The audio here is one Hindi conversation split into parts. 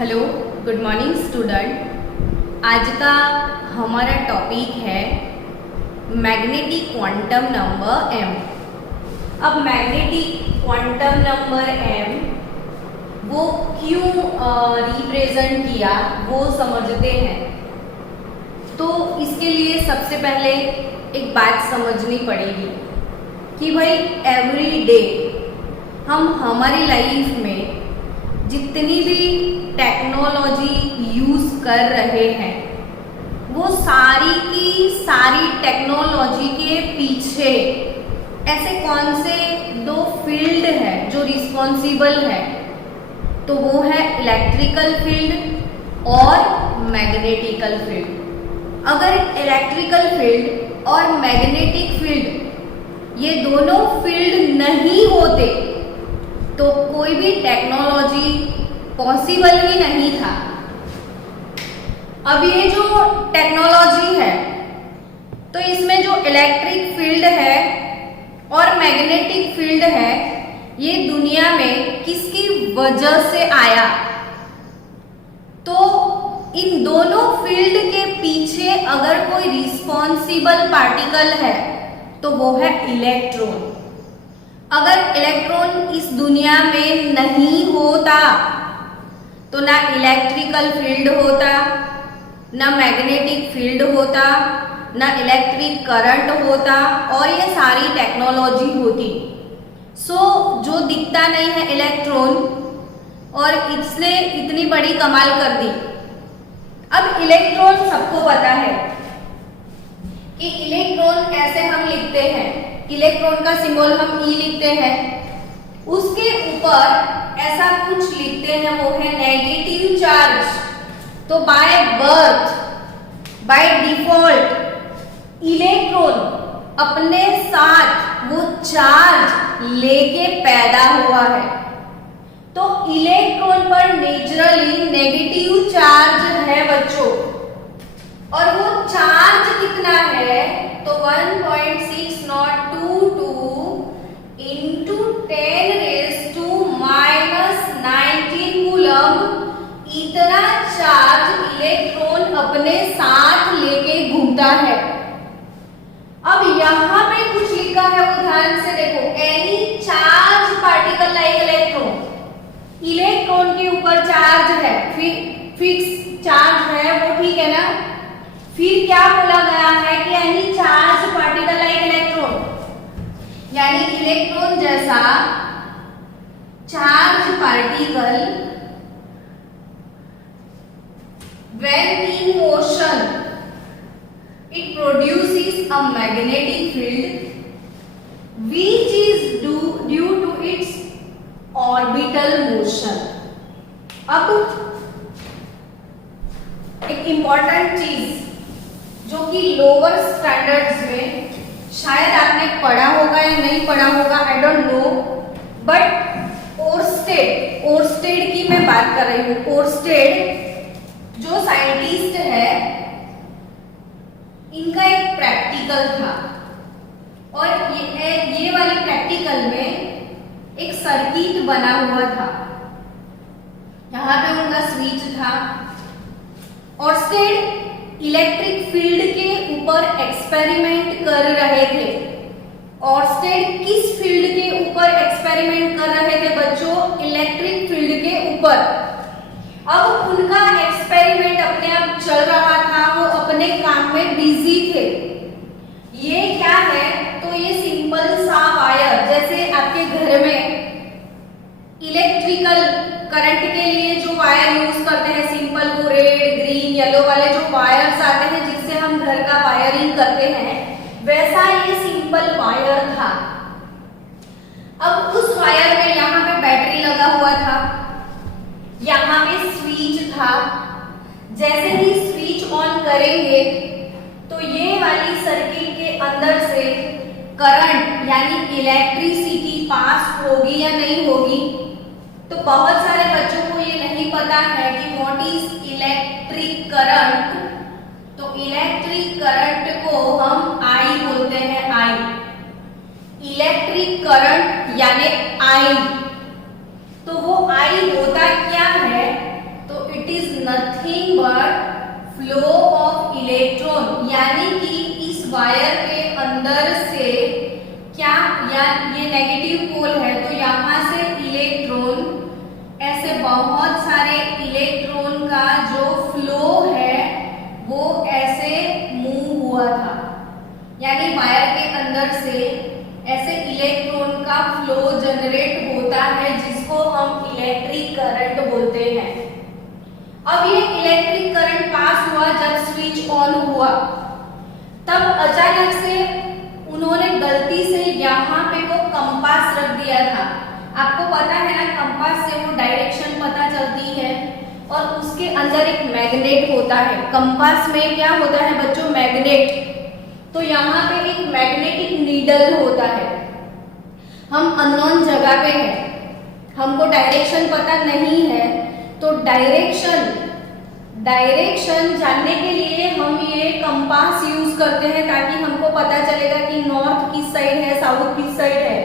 Hello, good morning student. आज का हमारा टॉपिक है मैग्नेटिक क्वांटम नंबर m। अब मैग्नेटिक क्वांटम नंबर m वो क्यों रिप्रेजेंट किया वो समझते हैं। तो इसके लिए सबसे पहले एक बात समझनी पड़ेगी कि भाई एवरी डे हम हमारी लाइफ में जितनी भी टेक्नोलॉजी यूज कर रहे हैं वो सारी की सारी टेक्नोलॉजी के पीछे ऐसे कौन से दो फील्ड है जो रिस्पॉन्सिबल है, तो वो है इलेक्ट्रिकल फील्ड और मैग्नेटिकल फील्ड। अगर इलेक्ट्रिकल फील्ड और मैग्नेटिक फील्ड ये दोनों फील्ड नहीं होते तो कोई भी टेक्नोलॉजी पॉसिबल ही नहीं था। अब ये जो टेक्नोलॉजी है तो इसमें जो इलेक्ट्रिक फील्ड है और मैग्नेटिक फील्ड है ये दुनिया में किसकी वजह से आया, तो इन दोनों फील्ड के पीछे अगर कोई रिस्पॉन्सिबल पार्टिकल है तो वो है इलेक्ट्रॉन। अगर इलेक्ट्रॉन इस दुनिया में नहीं होता तो ना इलेक्ट्रिकल फील्ड होता, ना मैग्नेटिक फील्ड होता, ना इलेक्ट्रिक करंट होता और ये सारी टेक्नोलॉजी होती। जो दिखता नहीं है इलेक्ट्रॉन और इसने इतनी बड़ी कमाल कर दी। अब इलेक्ट्रॉन सबको पता है कि इलेक्ट्रॉन ऐसे हम लिखते हैं, इलेक्ट्रॉन का सिंबल हम ई लिखते हैं, उसके ऊपर ऐसा कुछ लिखते हैं वो है नेगेटिव चार्ज। तो by birth by default electron अपने साथ वो चार्ज लेके पैदा हुआ है। तो इलेक्ट्रॉन पर नेचुरली नेगेटिव चार्ज है बच्चों, और वो चार्ज कितना है तो 1.622 इंटू 10⁻⁻19 कूलम इतना चार्ज इलेक्ट्रॉन अपने साथ लेके घूमता है। अब यहाँ पे कुछ लिखा है वो ध्यान से देखो, any charge particle like electron. Electron के ऊपर चार्ज है, फिक्स चार्ज है वो, ठीक है ना। फिर क्या बोला गया है कि any charge particle like electron, यानी इलेक्ट्रॉन जैसा charge particle when in motion it produces a magnetic field which is due to its orbital motion। अब एक इंपॉर्टेंट चीज जो कि लोअर स्टैंडर्ड्स में शायद आपने पढ़ा होगा या नहीं पढ़ा होगा, I don't know, but Oersted की मैं बात कर रही हूँ। ओर्स्टेड जो साइंटिस्ट है इनका एक प्रैक्टिकल था, और ये वाले प्रैक्टिकल में एक सर्किट बना हुआ था, यहाँ पे उनका स्विच था। ओर्स्टेड इलेक्ट्रिक फील्ड के ऊपर एक्सपेरिमेंट कर रहे थे। ओर्स्टेड किस फील्ड के ऊपर एक्सपेरिमेंट कर रहे थे बच्चों? इलेक्ट्रिक फील्ड के ऊपर। अब उनका एक्सपेरिमेंट अपने आप चल रहा था, वो अपने काम में बिजी थे। ये क्या है तो ये सिंपल सा वायर, जैसे आपके घर में इलेक्ट्रिकल करंट के लिए जो वायर यूज करते हैं सिंपल, वो रेड ग्रीन येलो वाले जो वायर्स आते हैं जिससे हम घर का वायरिंग करते हैं, वैसा ये सिंपल वायर था। अब उस वायर में यहाँ पे बैटरी लगा हुआ था, यहाँ पे स्विच था। जैसे ही स्विच ऑन करेंगे तो ये वाली सर्किट के अंदर से करंट यानी इलेक्ट्रिसिटी पास होगी या नहीं होगी। तो बहुत सारे बच्चों को ये नहीं पता है कि व्हाट इज इलेक्ट्रिक करंट। तो इलेक्ट्रिक करंट को हम आई बोलते हैं, आई। इलेक्ट्रिक करंट यानी आई। तो वो आई होता क्या है तो nothing but flow of electron, यानी कि इस वायर के अंदर से क्या, या ये नेगेटिव पोल है तो यहाँ से इलेक्ट्रॉन, ऐसे बहुत सारे इलेक्ट्रॉन का जो फ्लो है वो ऐसे मूव हुआ था, यानी वायर के अंदर से ऐसे इलेक्ट्रॉन का फ्लो जनरेट होता है जिसको हम इलेक्ट्रिक करंट बोलते हैं। अब ये इलेक्ट्रिक करंट पास हुआ जब स्विच ऑन हुआ, तब अचानक से उन्होंने गलती से यहाँ पे वो कंपास रख दिया था। आपको पता है ना, कंपास से वो डायरेक्शन पता चलती है और उसके अंदर एक मैग्नेट होता है। कंपास में क्या होता है बच्चों, मैग्नेट। तो यहाँ पे एक मैग्नेटिक नीडल होता है। हम अननोन जगह पे हैं, हमको डायरेक्शन पता नहीं है, तो डायरेक्शन जानने के लिए हम ये कंपास यूज करते हैं ताकि हमको पता चलेगा कि नॉर्थ किस साइड है, साउथ किस साइड है।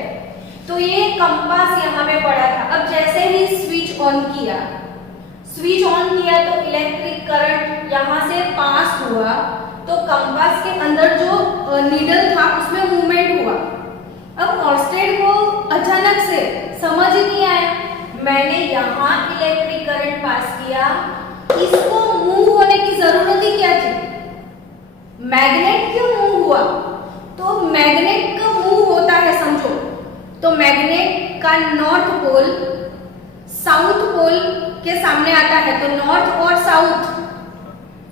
तो ये कंपास यहाँ पे पड़ा था। अब जैसे ही स्विच ऑन किया तो इलेक्ट्रिक करंट यहाँ से पास हुआ, तो कंपास के अंदर जो नीडल था उसमें मूवमेंट हुआ। अब ऑर्स्टेड को अचानक से समझ ही नहीं आया, मैंने यहाँ इलेक्ट्रिक करंट पास किया, इसको मूव होने की जरूरत ही क्या थी, मैग्नेट क्यों मूव हुआ। तो मैग्नेट का मूव होता है समझो, तो मैग्नेट का नॉर्थ पोल साउथ पोल के सामने आता है, तो नॉर्थ और साउथ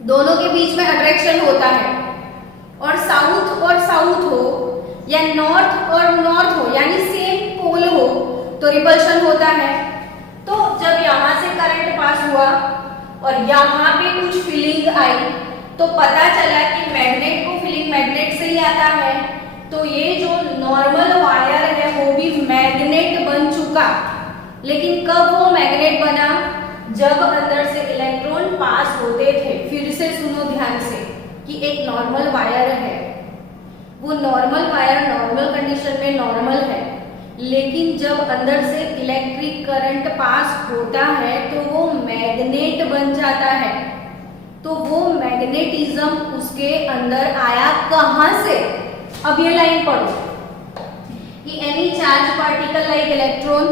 दोनों के बीच में अट्रैक्शन होता है, और साउथ हो या नॉर्थ और नॉर्थ हो, यानी सेम पोल हो तो रिपल्शन होता है। तो जब यहाँ से करंट पास हुआ और यहाँ पे कुछ फीलिंग आई, तो पता चला कि मैग्नेट को फीलिंग मैग्नेट से ही आता है, तो ये जो नॉर्मल वायर है वो भी मैग्नेट बन चुका। लेकिन कब वो मैग्नेट बना, जब अंदर से इलेक्ट्रॉन पास होते थे। फिर से सुनो ध्यान से कि एक नॉर्मल वायर है, वो नॉर्मल वायर नॉर्मल कंडीशन में नॉर्मल है, लेकिन जब अंदर से इलेक्ट्रिक करंट पास होता है तो वो मैग्नेट बन जाता है। तो वो मैग्नेटिज्म उसके अंदर आया कहां से। अब ये लाइन पढ़ो कि any charge particle like electron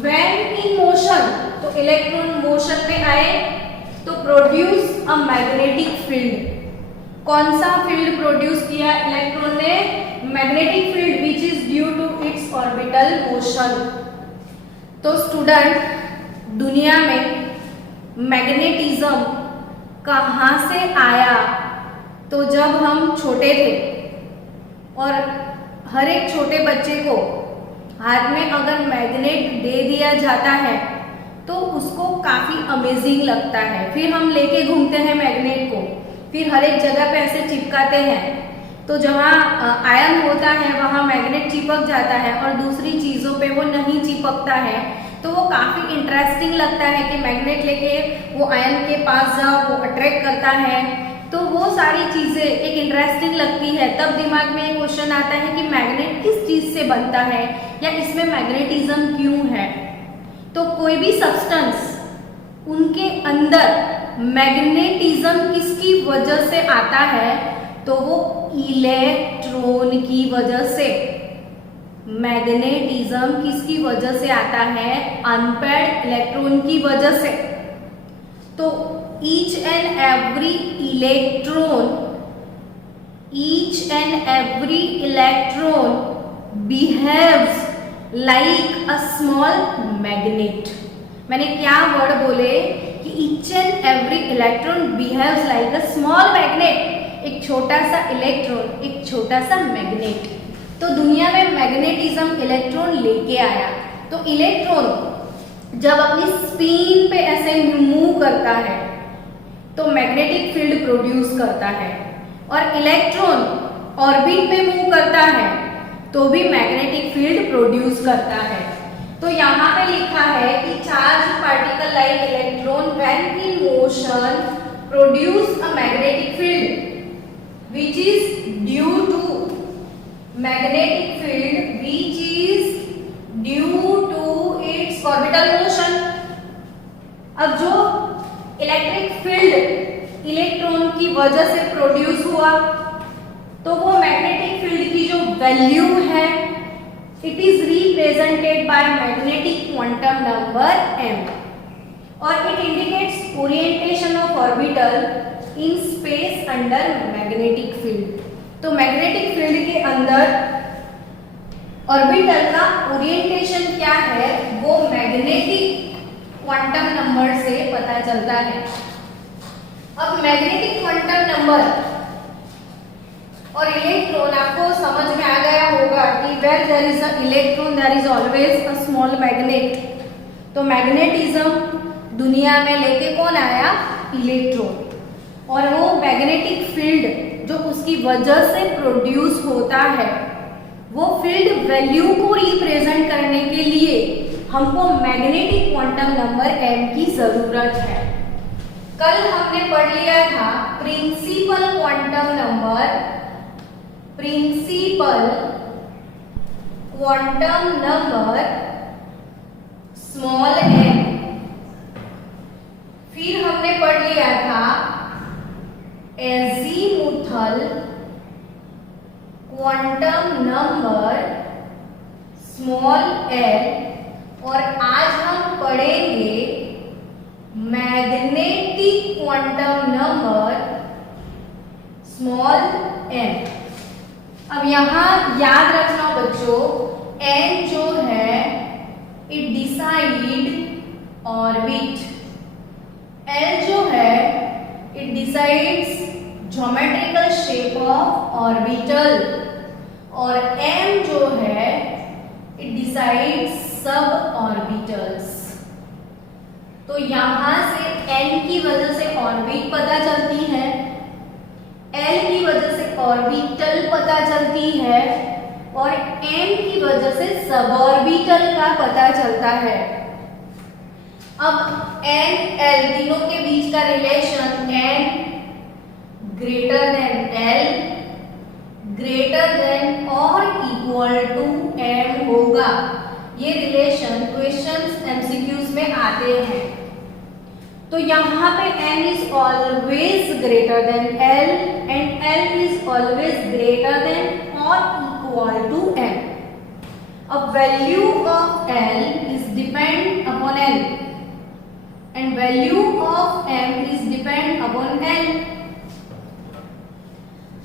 when in motion, तो इलेक्ट्रॉन मोशन में आए तो प्रोड्यूस अ मैग्नेटिक फील्ड। कौन सा फील्ड प्रोड्यूस किया इलेक्ट्रॉन ने, magnetic field which is due to its orbital motion. तो स्टूडेंट, दुनिया में मैग्नेटिज्म कहां से आया, तो जब हम छोटे थे और हर एक छोटे बच्चे को हाथ में अगर मैग्नेट दे दिया जाता है तो उसको काफी अमेजिंग लगता है। फिर हम लेके घूमते हैं मैग्नेट को, फिर हर एक जगह पे ऐसे चिपकाते हैं, तो जहाँ आयन होता है वहाँ मैग्नेट चिपक जाता है और दूसरी चीजों पे वो नहीं चिपकता है। तो वो काफी इंटरेस्टिंग लगता है कि मैग्नेट लेके वो आयन के पास जाओ, वो अट्रैक्ट करता है, तो वो सारी चीजें एक इंटरेस्टिंग लगती है। तब दिमाग में एक क्वेश्चन आता है कि मैग्नेट किस चीज से बनता है या इसमें मैग्नेटिज्म क्यों है। तो कोई भी सब्सटेंस उनके अंदर मैग्नेटिज्म किसकी वजह से आता है, तो वो इलेक्ट्रॉन की वजह से। मैग्नेटिज्म किसकी वजह से आता है, अनपेयर्ड इलेक्ट्रॉन की वजह से। तो each and every electron behaves like a small magnet। मैंने क्या वर्ड बोले कि each and every electron behaves like a small magnet, एक छोटा सा इलेक्ट्रॉन, एक छोटा सा मैग्नेट। तो दुनिया में मैग्नेटिज्म इलेक्ट्रॉन लेके आया। तो इलेक्ट्रॉन जब अपनी स्पिन पे ऐसे मूव करता है तो मैग्नेटिक फील्ड प्रोड्यूस करता है, और इलेक्ट्रॉन ऑर्बिट पे मूव करता है तो भी मैग्नेटिक फील्ड प्रोड्यूस करता है। तो यहाँ पे लिखा है कि charge particle like electron when in motion produce a magnetic field which is due to magnetic field which is due to its orbital motion। अब जो इलेक्ट्रिक फील्ड इलेक्ट्रॉन की वजह से प्रोड्यूस हुआ, तो वो मैग्नेटिक फील्ड की जो वैल्यू है it is represented by magnetic quantum number m, और it indicates orientation of orbital in space under magnetic field. तो मैग्नेटिक फील्ड के अंदर ऑर्बिटल का ओरिएंटेशन क्या है वो मैग्नेटिक क्वांटम नंबर से पता चलता है। अब मैग्नेटिक क्वांटम नंबर और इलेक्ट्रॉन आपको समझ में आ गया होगा कि where there is a electron there is always a small magnet. तो मैग्नेटिज्म दुनिया में लेके कौन आया? इलेक्ट्रॉन। और वो मैग्नेटिक फील्ड जो उसकी वजह से प्रोड्यूस होता है, वो फील्ड वैल्यू को रिप्रेजेंट करने के लिए हमको मैग्नेटिक क्वांटम नंबर m की जरूरत है। कल हमने पढ़ लिया था principal quantum number, principal quantum number small m। फिर हमने पढ़ लिया था azimuthal quantum number small l, और आज हम पढ़ेंगे magnetic quantum number small m। अब यहां याद रखना बच्चों, n जो है इट डिसाइड ऑर्बिट, l जो है it decides geometrical shape of orbital, और m जो है इट डिसाइड्स सब ऑर्बिटल्स। तो यहां से n की वजह से ऑर्बिट पता चलती है, l की वजह से ऑर्बिटल पता चलती है, और m की वजह से सब ऑर्बिटल का पता चलता है। अब n l तीनों के बीच का relation n greater than l greater than और इक्वल टू m होगा। ये रिलेशन क्वेश्चंस एमसीक्यूज में आते हैं। तो यहाँ पे n is always greater than l and l is always greater than और इक्वल टू m। अब value of l is depend upon l and value of m is depend upon l।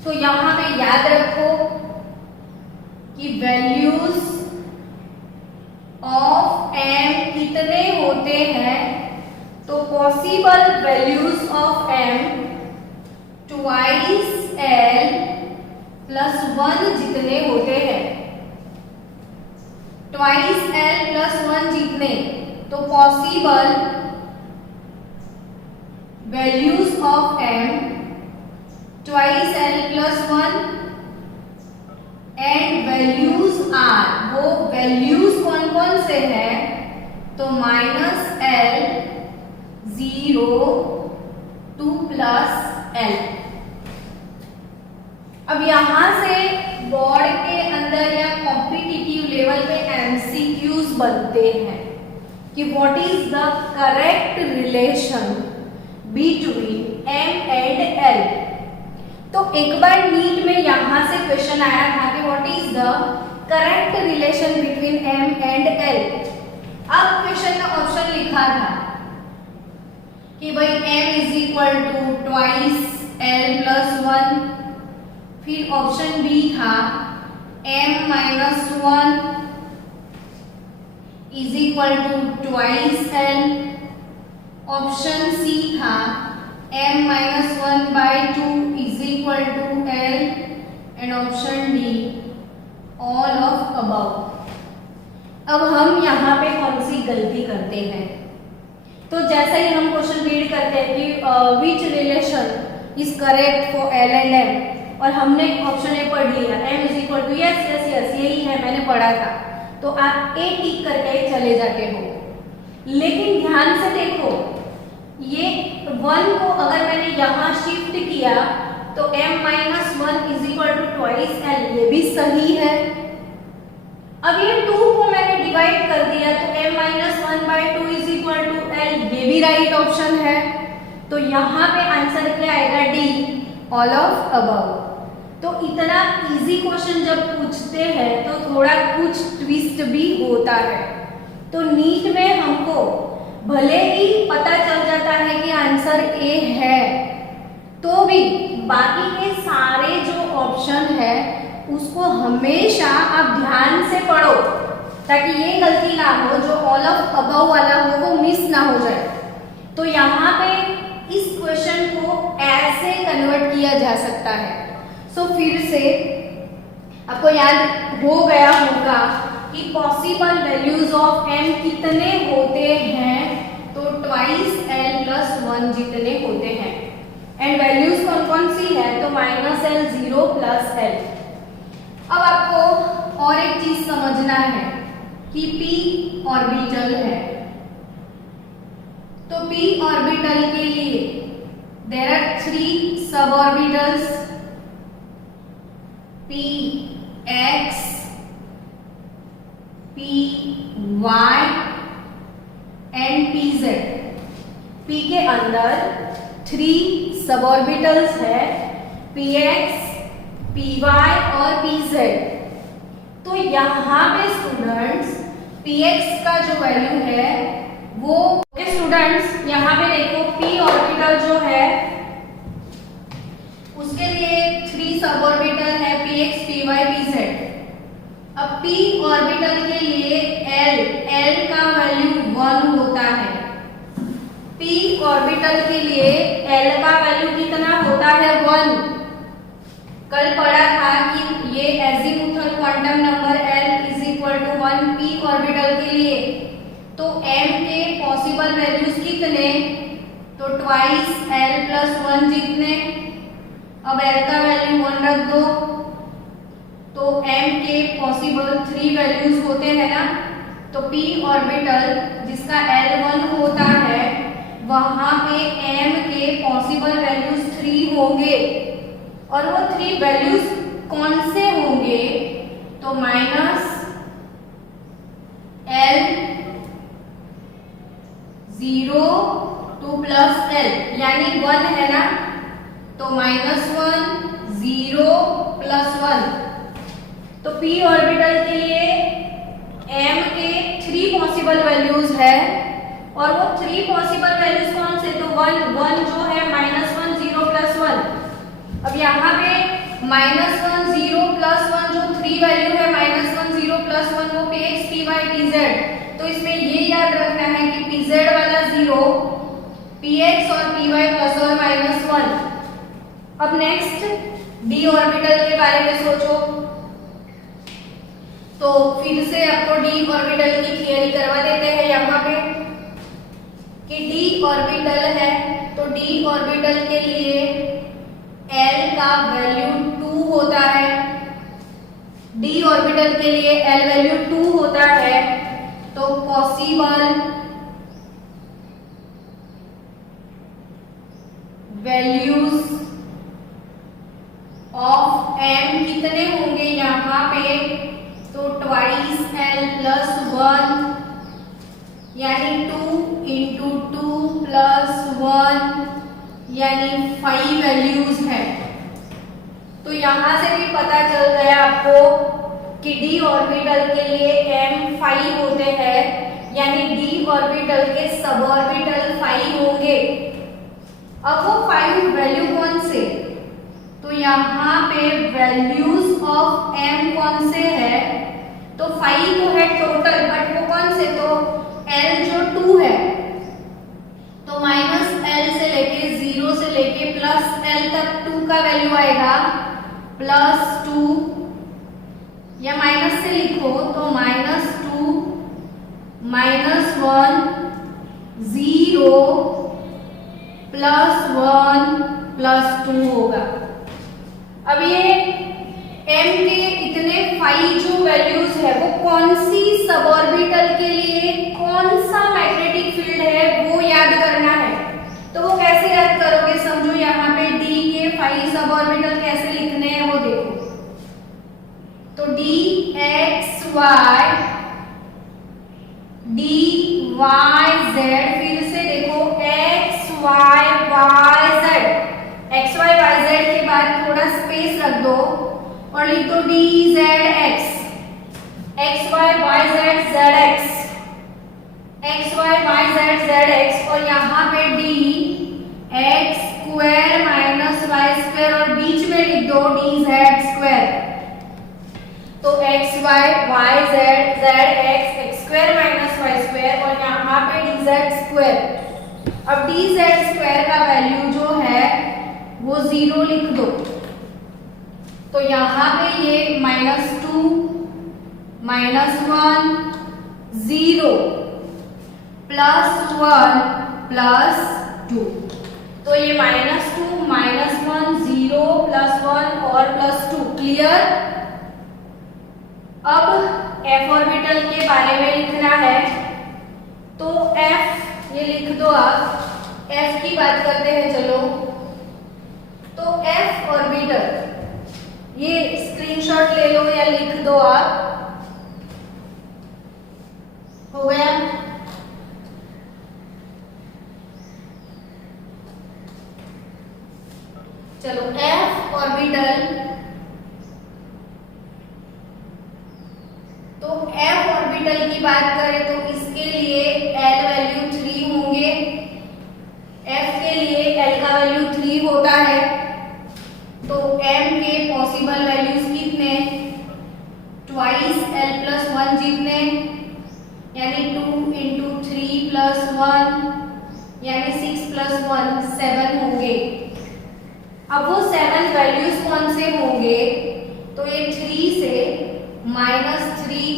तो यहाँ पे याद रखो कि वैल्यूज ऑफ m कितने होते हैं, तो possible values of m twice l plus 1 जितने होते हैं, ट्वाइस l प्लस 1 जितने, तो possible values of m twice l plus 1 and values are, वो वैल्यूज कौन कौन से हैं, तो -l 0 2 प्लस l। अब यहां से बोर्ड के अंदर या कॉम्पिटिटिव लेवल पे एमसीक्यूज बनते हैं कि what is the correct relation between m and l। तो एक बार नीट में यहां से क्वेश्चन आया था कि what is the correct relation between m and l। अब क्वेश्चन में ऑप्शन लिखा था कि भाई m is equal to twice l plus 1, फिर ऑप्शन बी था m minus 1 is equal to twice l, option C था m minus 1 by 2 is equal to l, and option D all of above. अब हम यहाँ पे कौन सी गलती करते हैं, तो जैसा ही हम क्वेश्चन रीड करते हैं कि which relation is correct for l and m, और हमने ऑप्शन ए पढ़ लिया m is equal to yes yes yes यही है, मैंने पढ़ा था, तो आप ए टिक करके चले जाते हो। लेकिन ध्यान से देखो, ये 1 को अगर मैंने यहाँ शिफ्ट किया तो m minus 1 is equal to twice l, ये भी सही है। अब ये 2 को मैंने डिवाइड कर दिया तो m minus 1 by 2 is equal to l, ये भी राइट ऑप्शन है। तो यहाँ पे आंसर क्या आएगा? D, all of above. तो इतना इजी क्वेश्चन जब पूछते हैं तो थोड़ा कुछ ट्विस्ट भी होता है। तो नीट में हमको भले ही पता चल जाता है कि आंसर ए है, तो भी बाकी के सारे जो ऑप्शन है उसको हमेशा आप ध्यान से पढ़ो, ताकि ये गलती ना हो जो ऑल ऑफ अबव वाला हो वो मिस ना हो जाए। तो यहाँ पे इस क्वेश्चन को ऐसे कन्वर्ट किया जा सकता है। सो फिर से आपको याद हो गया होगा कि पॉसिबल वैल्यूज ऑफ m कितने होते हैं? तो ट्वाइस l प्लस 1 जितने होते हैं। एंड वैल्यूज कौन कौन सी है? तो -l, 0 प्लस l। अब आपको और एक चीज समझना है कि p ऑर्बिटल है, तो p ऑर्बिटल के लिए there are 3 sub orbitals, p x, p y and p z। p के अंदर 3 सब ऑर्बिटल्स है, p x, p y और p z। तो यहाँ पे स्टूडेंट्स p x का जो वैल्यू है वो स्टूडेंट्स यहाँ पे देखो p ऑर्बिटल जो है उसके लिए 3 सब ऑर्बिटल है, p x, p y, p z। अब p ऑर्बिटल के लिए l का वैल्यू 1 होता है। p ऑर्बिटल के लिए l का वैल्यू कितना होता है? 1। कल पढ़ा था कि ये azimuthal quantum number l is equal to 1 p orbital के लिए। तो m के पॉसिबल वैल्यूज कितने? तो ट्वाइस l प्लस 1 जितने। अब l का वैल्यू 1 रख दो, तो m के पॉसिबल 3 वैल्यूज होते हैं ना। तो p ऑर्बिटल जिसका l1 होता है वहां पे m के पॉसिबल वैल्यूज 3 होंगे। और वो 3 वैल्यूज कौन से होंगे? तो -l, 0, 2 प्लस l यानी 1 है ना, तो -1, 0 प्लस 1। तो p ऑर्बिटल के लिए m के 3 पॉसिबल वैल्यूज है, और वो 3 पॉसिबल वैल्यूज कौन से? तो 1 जो है -1, 0 प्लस 1। अब यहाँ पे -1, 0 प्लस 1 जो 3 वैल्यू है -1, 0 प्लस 1 वो px, py, pz। तो इसमें ये याद रखना है कि pz वाला 0, px और py प्लस और -1। अब नेक्स्ट d ऑर्बिटल के बारे में सोचो। तो फिर से आपको d ऑर्बिटल की थियरी करवा देते हैं यहाँ पे कि d ऑर्बिटल है, तो d ऑर्बिटल के लिए l का वैल्यू 2 होता है। d ऑर्बिटल के लिए l वैल्यू 2 होता है। तो पॉसिबल वैल्यूज ऑफ m कितने होंगे यहाँ पे? तो ट्वाइस l प्लस 1 यानी 2 इंटू 2 प्लस 1 यानी 5 वैल्यूज है। तो यहाँ से भी पता चल गया आपको कि d ऑर्बिटल के लिए m 5 होते हैं, यानी d ऑर्बिटल के सब ऑर्बिटल 5 होंगे। अब वो 5 वैल्यू कौन से? तो यहाँ पे वैल्यूज ऑफ m कौन से है? तो 5 तो है टोटल, बट वो कौन से? तो l जो 2 है, तो -l से लेके 0 से लेके प्लस l तक 2 का वैल्यू आएगा +2, या माइनस से लिखो तो -2, -1, 0, +1, +2 होगा। अब ये m के इतने 5 जो वैल्यूज है वो कौन सी सब ऑर्बिटल के लिए कौन सा मैग्नेटिक फील्ड है वो याद करना है। तो वो कैसे याद करोगे? समझो यहाँ पे d के 5 सब ऑर्बिटल कैसे लिखने हैं वो देखो। तो dx y, dy z, फिर से देखो x y y y z के बाद थोड़ा स्पेस रख दो और लिख दो d z x, x y y z z x, x y y z z x, और यहाँ पे d x square minus y square और बीच में लिख दो डी जेड स्क्वायर। तो x y y z z x x square minus y square और यहाँ पे डी जेड स्क्वायर। अब डी जेड स्क्वायर का वैल्यू जो है वो 0 लिख दो। तो यहाँ पे ये -2 -1 0 +1 +2, तो ये -2 -1 0 +1 और +2 क्लियर। अब f ऑर्बिटल के बारे में लिखना है, तो f ये लिख दो आप, f की बात करते हैं चलो। तो f ऑर्बिटल ये स्क्रीनशॉट ले लो या लिख दो आप, हो गया। चलो f ऑर्बिटल, तो f ऑर्बिटल की बात करें तो इसके लिए l वैल्यू 3 होंगे, f के लिए l का वैल्यू 3 होता है। तो m के पॉसिबल वैल्यूज कितने, ट्वाइस l + 1 जितने, यानी 2 × 3 + 1 यानी 6 + 1 7 होंगे। अब वो 7 वैल्यूज कौन से होंगे, तो ये 3 से -3,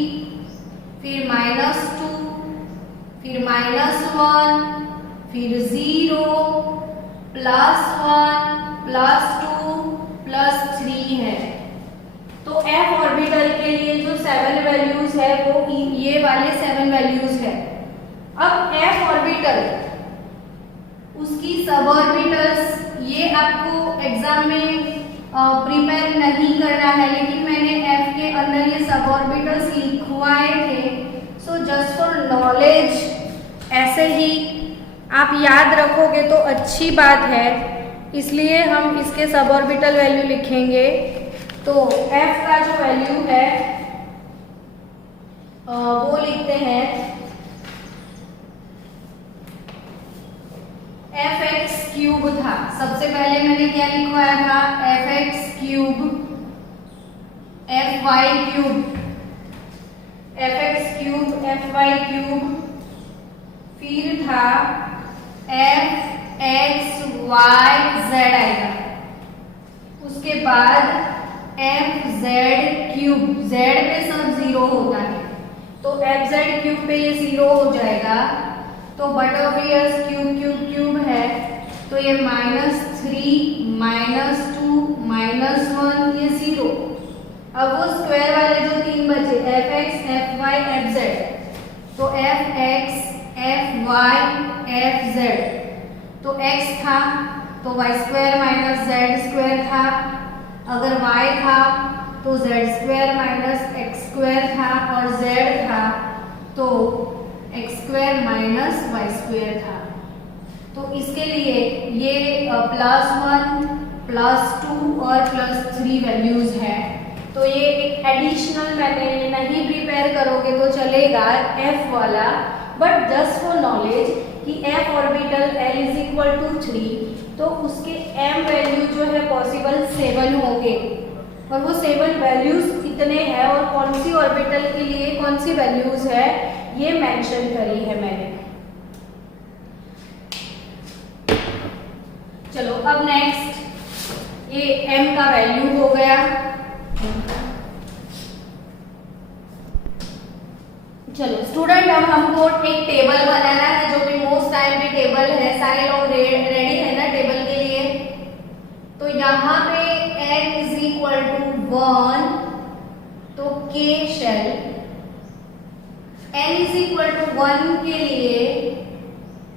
फिर -2, फिर -1, फिर 0 +1 +2 +3 है। तो f ऑर्बिटल के लिए जो 7 वैल्यूज है वो ये वाले 7 वैल्यूज है। अब f ऑर्बिटल उसकी सब ऑर्बिटल्स, ये आपको एग्जाम में प्रिपेयर नहीं करना है, लेकिन मैंने f के अंदर ये सब ऑर्बिटल्स लिखवाए थे। सो जस्ट फॉर नॉलेज, ऐसे ही आप याद रखोगे तो अच्छी बात है, इसलिए हम इसके सब ऑर्बिटल वैल्यू लिखेंगे। तो f का जो वैल्यू है वो लिखते हैं fx³ था। सबसे पहले मैंने क्या लिखवाया था, fx³ fy³, fx³ fy³, फिर था fxyz आएगा, उसके बाद fz³, z पे सब 0 होता है तो fz³ पे ये 0 हो जाएगा। तो बटरफियर्स क्यूब है, तो ये -3 -2 -1 ये 0। अब वो स्क्वायर वाले जो 3 बचे fx fy fz, तो fx fy fz, तो x था तो y² - z² था, अगर y था तो z² - x² था, और z था तो x² - y² था। तो इसके लिए ये +1 +2 और +3 वैल्यूज है। तो ये एक एडिशनल मैंने नहीं प्रिपेयर करोगे तो चलेगा f वाला, बट जस्ट फॉर नॉलेज कि f ऑर्बिटल l = 3, तो उसके m वैल्यू जो है पॉसिबल 7 होंगे, और वो 7 वैल्यूज कितने हैं और कौन सी ऑर्बिटल के लिए कौन सी वैल्यूज है ये मेंशन करी है मैंने। चलो अब नेक्स्ट ये m का वैल्यू हो गया। चलो स्टूडेंट, अब हमको एक टेबल बनाना है जो कि मोस्ट टाइम पे टेबल है। सारे लोग रेडी है ना टेबल के लिए? तो यहाँ पे n = 1, तो k शेल n = 1 के लिए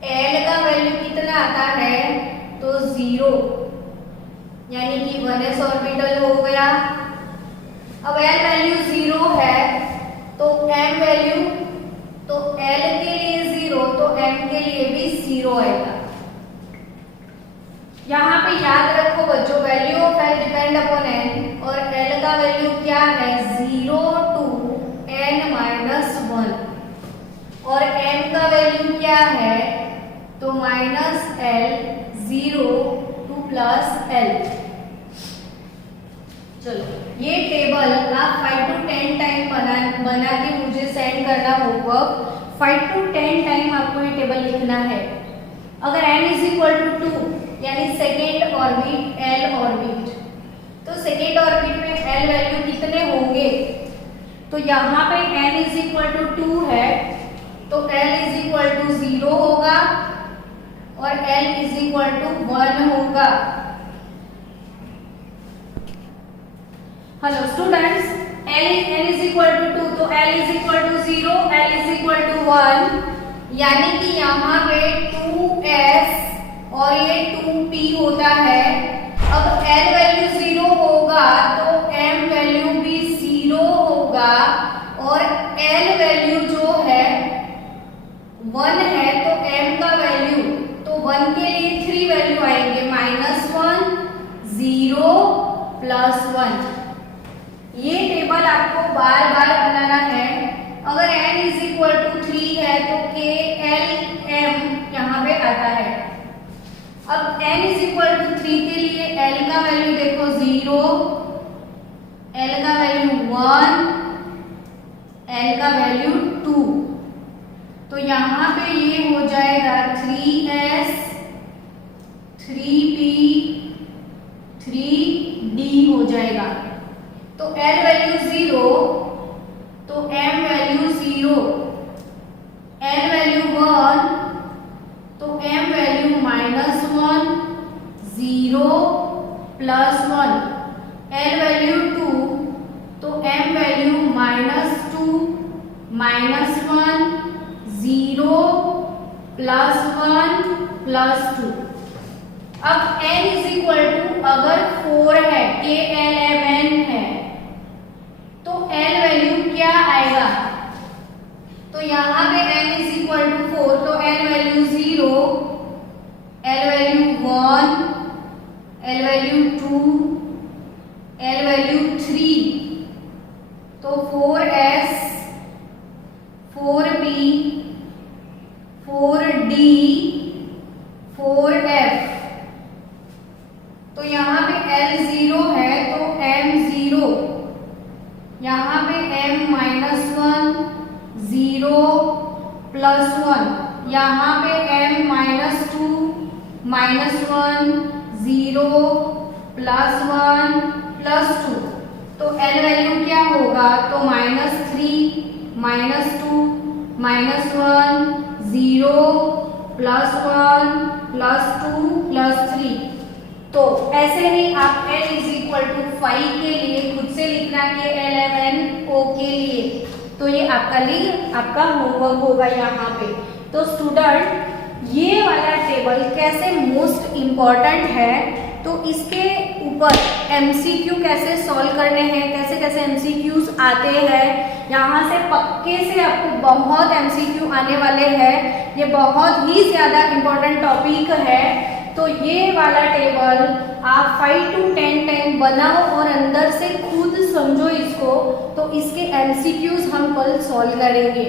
l का वैल्यू कितना आता है, तो 0, यानी कि 1s ऑर्बिटल हो गया। अब l वैल्यू 0 है तो m वैल्यू, तो l के लिए 0 तो m के लिए भी 0 आएगा। यहाँ पे याद रखो विल डिपेंड अपॉन n और l का वैल्यू क्या है 0 to n माइनस 1 और m का वैल्यू क्या है तो minus l 0 to plus l। चलो ये टेबल आप 5 to 10 टाइम बना के मुझे सेंड करना होमवर्क। 5 to 10 टाइम आपको ये टेबल लिखना है। अगर n इज इक्वल टू 2 यानी सेकेंड ऑर्बिट l ऑर्बिट, तो सेकेंड ऑर्बिट में l वैल्यू कितने होंगे, तो यहाँ पे n इज इक्वल टू 2 है तो l इज इक्वल टू 0 होगा और l इज इक्वल टू 1 होगा। Hello students, n is equal to 2 तो l is equal to 0, l is equal to 1, यानी कि यहाँ पे 2s और ये 2p होता है। अब l वैल्यू 0 होगा तो m वैल्यू भी 0 होगा और l वैल्यू जो है 1 है तो m का वैल्यू तो 1 के लिए 3 वैल्यू आएंगे -1 0 +1। ये टेबल आपको बार बार बनाना है। अगर n इज इक्वल टू 3 है तो k l m यहाँ पे आता है। अब n इज इक्वल टू 3 के लिए l का वैल्यू देखो 0, l का वैल्यू 1, l का वैल्यू 2, तो यहाँ पे ये हो जाएगा 3s 3p 3d हो जाएगा। तो l वैल्यू 0 तो m वैल्यू 0, l वैल्यू 1 तो m वैल्यू -1 0 +1, l वैल्यू 2 तो m वैल्यू -2 -1 0 +1 +2। अब n इज इक्वल टू अगर 4 है k l m n है तो l वैल्यू क्या आएगा, तो यहाँ पे n इज इक्वल टू 4 तो l value 0, l value 1, l value 2, l value 3, तो 4s 4p 4d 4f, तो यहाँ पे l 0 है तो m 0, यहाँ पे m -1 0 +1, यहाँ पे m -2 -1 0 +1 +2, तो l वैल्यू क्या होगा तो -3 -2 -1 0 +1 +2 +3। तो ऐसे ही आप l इज इक्वल टू 5 के लिए खुद से लिखना के l m n o के लिए, तो ये आपका होमवर्क होगा यहाँ पे। तो स्टूडेंट ये वाला टेबल कैसे मोस्ट इम्पॉर्टेंट है, तो इसके ऊपर MCQ कैसे सॉल्व करने हैं, कैसे कैसे MCQs आते हैं, यहाँ से पक्के से आपको बहुत MCQ आने वाले हैं। ये बहुत ही ज़्यादा इम्पोर्टेंट टॉपिक है। तो ये वाला टेबल आप 5 to 10 टाइम बनाओ और अंदर से खुद समझो इसको, तो इसके MCQs हम कल सॉल्व करेंगे।